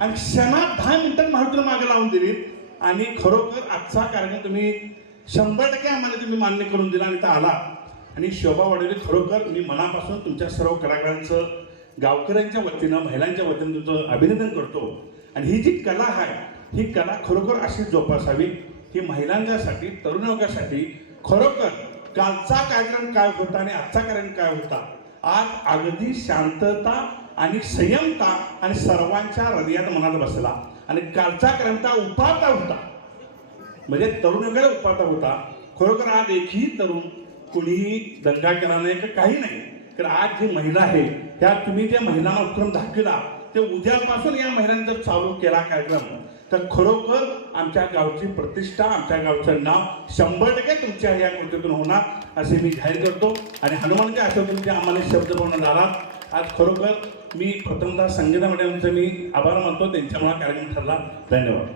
आणि क्षणात 10 मिनिटात महाराष्ट्र मागे लावून दिली आणि खरोखर आजचा कार्यक्रम तुम्ही 100% आम्हाला तुम्ही मान्य करून दिला आणि इथं आला. आणि शोभा वाढवली. खरोखर मी मनापासून तुमच्या सर्व कलाकारांचं गावकऱ्यांच्या वतीनं महिलांच्या वतीनं तुमचं अभिनंदन करतो. आणि ही जी कला आहे ही कला खरोखर अशीच जोपासावी. ही महिलांच्यासाठी तरुण वर्गासाठी खरोखर कालचा कार्यक्रम काय होता आणि आजचा कार्यक्रम काय होता. आज अगदी शांतता आणि संयमता आणि सर्वांच्या हृदयात मनात बसला. आणि कालचा कार्यक्रम उपाता होता म्हणजे तरुण वर्गाला उपाता होता. खरोखर आज एकही तरुण कुणीही दंगा केला नाही का काही नाही. तर आज जी महिला आहे त्या तुम्ही जे महिलांना उपक्रम दाखविला ते उद्यापासून या महिलांनी जर चालू केला कार्यक्रम तर खरोखर आमच्या गावची प्रतिष्ठा आमच्या गावचं नाव 100% तुमच्या या कृतीतून होणार असे मी जाहीर करतो. आणि हनुमानच्या आठवणीने जे आम्हाला शब्द बोलून आलात आज खरोखर मी प्रथमतः संगीता मॅडमचं मी आभार मानतो. त्यांच्यामुळे कार्यक्रम ठरला. धन्यवाद.